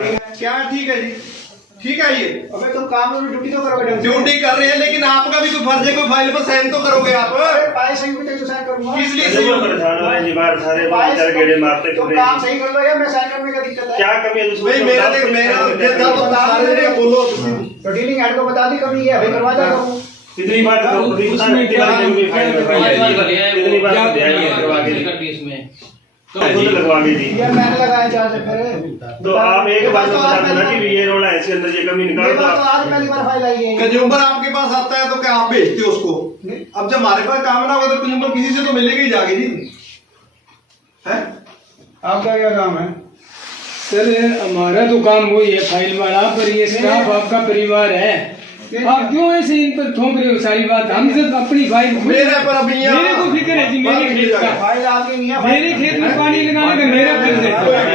क्या ठीक है जी, ठीक है ये। अबे तुम काम में ड्यूटी तो करोगे, ड्यूटी कर रहे हैं, लेकिन आपका भी कोई फर्ज है, कोई फाइल पर साइन तो करोगे आप। फाइल सही भी तो साइन करूंगा। किस लिए सही परेशान हो रहे हैं बार सारे बार गेड़े मारते तुम काम सही कर लो या मैं साइन करने का दिक्कत है। क्या कमी है भाई मेरा तो सारे बोलो तो डीलिंग हेड को बता दी कमी है, भाई करवा दे करूं। कितनी बार कितनी बार करवा के दी इसमें तो खुद लगवा के दी यार मैंने लगाया 4 चक्कर। तो आप एक बात तो बता देना कि ये रोड है, इसके अंदर ये कमी निकाल दो। तो आज पहली बार फाइल आई है। कंज्यूमर आपके पास आता है तो क्या आप भेजते हो उसको? अब जब हमारे पास काम ना होगा तो कंज्यूमर किसी से तो मिलेगी ही जाके जी, है? आपका क्या काम है? सर हमारा तो काम वही है फाइल वाला, पर ये स्टाफ आपका परिवार है, आप क्यों ऐसे इन पर ठोक रहे हो सारी बात? हम सब अपनी फाइल मेरे पर अभी मेरे को फिक्र है जी, मेरे खेत का फाइल आपकी नहीं है, मेरे खेत में पानी लगाने का मेरा फर्ज है।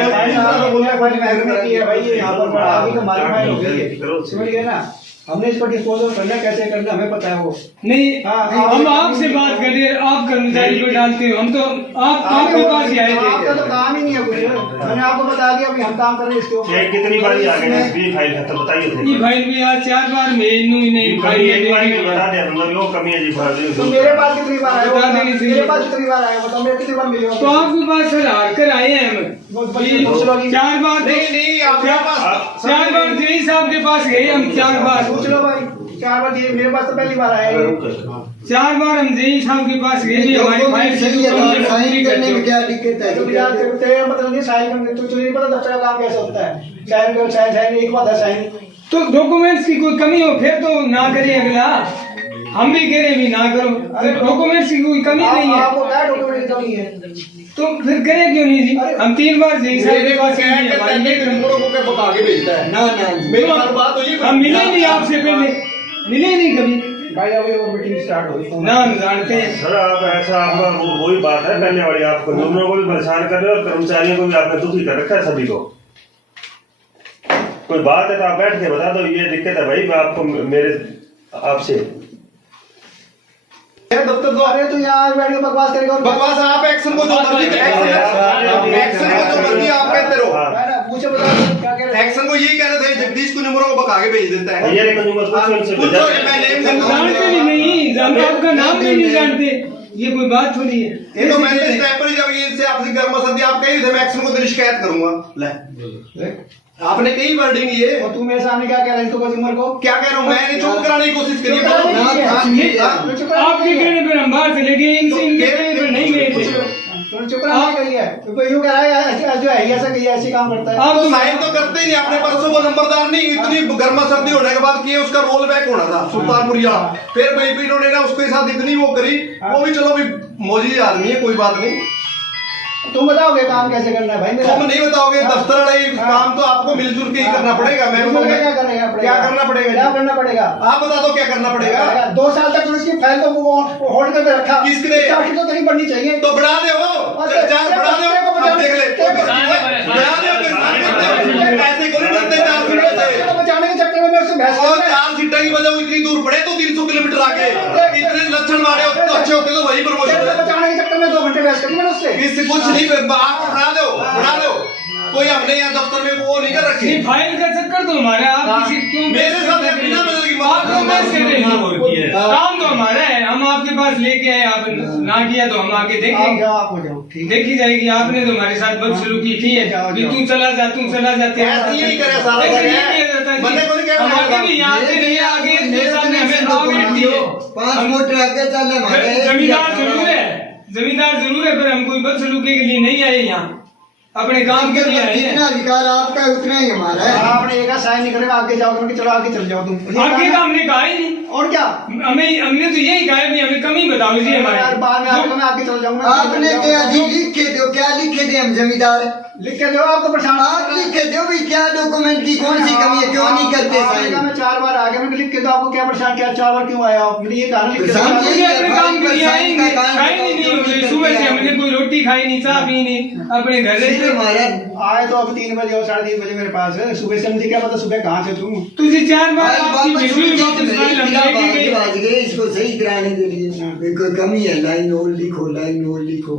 फाइल आपको बोलना फाइल महकमे की है भाई, ये यहाँ पर आगे का हमारी फाइल हो गई है, समझ गए ना? हमने इसको डिस्पोजल करना कैसे करना हमें पता है वो। नहीं हाँ, हम आपसे बात कर रहे हैं, आप कर्मचारी को डालते हो, हम तो आपके पास ही आए आपका थे। तो काम ही नहीं है कुछ, मैंने आपको बता दिया अभी हम काम कर रहे हैं इसके ऊपर। कितनी बार आ गए इसकी फाइल खत्म बताइए ये फाइल भी आज 4 बार में नहीं फाइल बता दे दूंगा वो कमी है जी भर दे। तो मेरे पास कितनी बार आया? बता देनी चाहिए। मेरे पास कितनी बार आया बताओ, मेरे कितनी बार मिले हो? तो आपके पास सर हार कर आए हैं हम 4 बार नहीं आपके पास 4 बार जय साहब के पास गए हम 4 बार। पूछ लो भाई, 4 बार दिए, मेरे पास तो पहली बार आया ये। 4 बार हम जय साहब के पास गए थे, हमारी फाइल साइन करने में क्या दिक्कत है? तो यार तेरा मतलब नहीं साइन करने, तुझे नहीं पता दफ्तर का काम कैसे होता है? साइन कर साइन एक बात है साइन। तो डॉक्यूमेंट्स की कोई कमी हो फिर तो ना करिए अगला, हम भी कह रहे भी ना करो, डॉक्यूमेंट्स की कोई कमी नहीं है आपको क्या डॉक्यूमेंट की कमी है? तो फिर करें क्यों नहीं जी? हम 3 बार जय साहब के पास गए हैं, बता के भेजता है ना मेरी बात हुई। हम मिले नहीं आपसे पहले, मिले नहीं कभी भाई अभी वो मीटिंग स्टार्ट हुई ना, हम जानते हैं सर आप ऐसा आपका वही बात है करने वाली, आप कंज्यूमरों को भी परेशान कर रहे हो और कर्मचारियों को भी आपने दुखी कर रखा है सभी को। कोई बात है तो आप बैठ के बता दो ये दिक्कत है भाई, मैं आपको मेरे आपसे दफ्तर दो। अरे तू यहाँ बैठ के बकवास करेगा। बकवास आप एक्शन को जो मर्जी एक्शन को जो मर्जी आप कहते रहो। मुझे बता क्या कह रहे? एक्शन को यही कह रहे थे जगदीश को नंबरों को बका के भेज देता है। ये कंज्यूमर जानते भी नहीं, हम आपका नाम भी नहीं जानते, ये कोई बात थोड़ी है। ये तो मैंने इस टाइम पर ही जब ये इससे आपसे गर्म सर्दी आप कही थे मैं एक्शन को तेरी शिकायत करूंगा। ले आपने कई वर्डिंग ये और तू मेरे सामने क्या कह रहा है? इसको कंज्यूमर को क्या कह रहा हूँ? मैंने चुप कराने की कोशिश करी। आपके कहने पर हम बाहर चले गए, इनके कहने पर नहीं गए थे। चुप रहा कही है तो यूं कह रहा है जो है ऐसा कही ऐसे काम करता है। आप तो साइन तो करते ही नहीं, अपने परसों वो नंबरदार नहीं इतनी गर्मा सर्दी होने के बाद किए, उसका रोल बैक होना था सुल्तानपुरिया, फिर भाई इन्होंने ना उसके साथ इतनी वो करी, वो भी चलो भी मौजी आदमी है कोई बात नहीं। तुम बताओगे काम कैसे करना है भाई? मेरा तुम नहीं बताओगे, दफ्तर वाले काम तो आपको मिलजुल के ही करना पड़ेगा। मैं बताऊंगा क्या करेगा? क्या करना पड़ेगा? क्या करना पड़ेगा? आप बता दो क्या करना पड़ेगा। 2 साल तक तो इसकी फाइल को होल्ड करके रखा, किसने? चार्ट तो नहीं पढ़नी चाहिए। तो बढ़ा दे वो चार्ज बढ़ा दे, अब देख ले बढ़ा दे, पैसे को नहीं देते 4 सीटों से। बचाने के चक्कर में मैं उससे बहस और 4 सीटें की वजह इतनी दूर पड़े तो 300 किलोमीटर आगे इतने लक्षण मारे तो अच्छे होते तो वही प्रमोशन है। बचाने के चक्कर में 2 घंटे बहस करी मैंने उससे। इससे कुछ नहीं, आप बढ़ा दो कोई हमने यहाँ दफ्तर में वो नहीं कर रखी। ये फाइल का चक्कर तो हमारा, आप किसी क्यों मेरे साथ बिना बदल की आप तो बस कर रहे हैं, काम तो हमारा है, हम आपके पास लेके आए, आप ना किया तो हम आके देखेंगे, आप हो जाओ ठीक देखी जाएगी। आपने तो हमारे साथ बदसलूकी की है कि तू चला जा यही करे सारा ऐसे नहीं किया जाता जी। हम आगे भी यहाँ से नहीं आगे इसके सामने हमें आगे दी है। 5 मोटर आगे चले हमारे जमींदार जरूर है, पर हम कोई बदसलूकी के लिए नहीं आए यहाँ, अपने काम के लिए आए हैं। जितना अधिकार आपका उतना ही हमारा है। आपने एक साइन नहीं करेगा आगे जाओगे, चलो आगे चल जाओ तुम। आगे का हमने कहा ही नहीं, और क्या हमने तो यही कहा है हमें कमी बताओ जी यार हमारे। बाद में आगे मैं आगे चल जाऊंगा। आपने क्या जी लिख के दो, क्या लिखे दे? हम जमींदार लिख के दो, आपको परेशान आप लिख के दो भी, क्या डॉक्यूमेंट की कौन सी कमी है? क्यों नहीं करते साइन? मैं 4 बार आ गया, मैं लिख के दो, आपको क्या परेशान किया? 4 बार क्यों आया आप? मैंने ये कहा लिख के दो। मुझे अपने काम के लिए आएंगे, खाई नहीं हुई सुबह से, हमने कोई रोटी खाई नहीं, चाय पी नहीं, अपने घर से हमारा आए तो अब 3 बजे और 3:30 बजे मेरे पास है। सुबह से मुझे क्या पता सुबह कहाँ से तुम। तुझे 4 बार आपकी वीडियो वापस फाइल बाज गए इसको सही कराने के लिए। कोई कमी है? लाइन और लिखो, लाइन और लिखो।